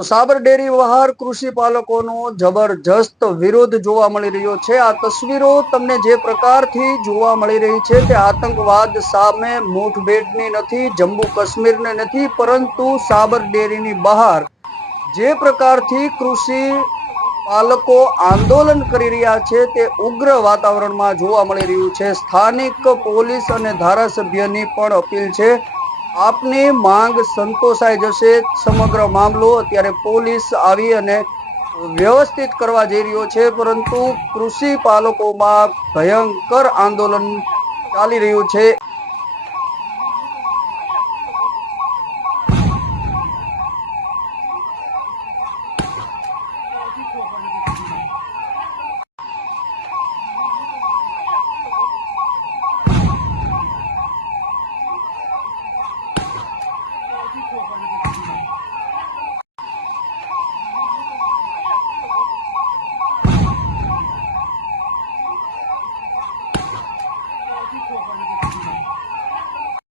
તો સાબર ડેરી બહાર કૃષિ પાલકોનો જબરજસ્ત વિરોધ જોવા મળી રહ્યો છે। આ તસવીરો તમને જે પ્રકારથી જોવા મળી રહી છે તે આતંકવાદ સામે મુઠભેડની નથી, જમ્મુ કાશ્મીરને નથી, પરંતુ સાબર ડેરીની બહાર જે પ્રકારથી કૃષિ પાલકો આંદોલન કરી રહ્યા છે તે ઉગ્ર વાતાવરણમાં જોવા મળી રહ્યું છે। સ્થાનિક પોલીસ અને ધારાસભ્યની પણ અપીલ છે, આપની માંગ સંતોષાઈ જશે। સમગ્ર મામલો અત્યારે પોલીસ આવી અને વ્યવસ્થિત કરવા જઈ રહ્યો છે, પરંતુ કૃષિ પાલકોમાં ભયંકર આંદોલન ચાલી રહ્યું છે।